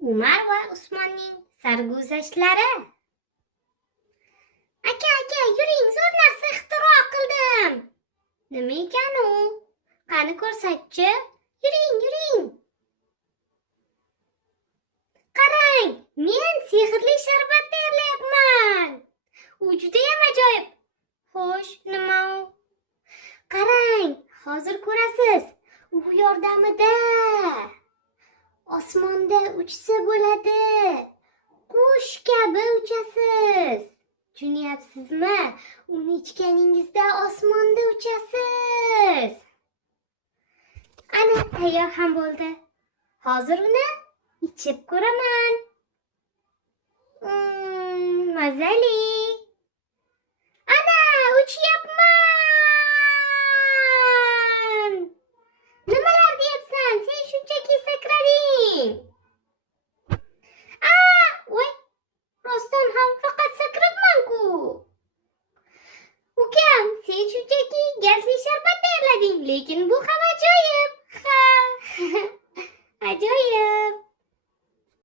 Umar va Usmonning sarguzashtlari. Aka, yuring, zo'r narsa ixtiro qildim. Nima ekan u? Qani ko'rsatchi? Yuring. Qarang, men sehrli sharbat tayyorlayapman. U juda ham ajoyib. Xo'sh, nima u? Qarang, hozir ko'rasiz. U yordamida osmonda uchsa bo'ladi. Qush kabi uchasiz. Tushunyapsizmi? Uni ichganingizda osmonda uchasiz. Ana, tayyor ham bo'ldi. Hozir uni ichib ko'raman. Mazali. Ana, uchyapman. Nimalar deyapsan? Sen shunchaki sakrading. Voy, rostdan ham faqat sakrabman-ku. Ukam, sen shunchaki gazli sharbat tayyorlading, lekin bu ham ajoyib. Ha. Ajoyib.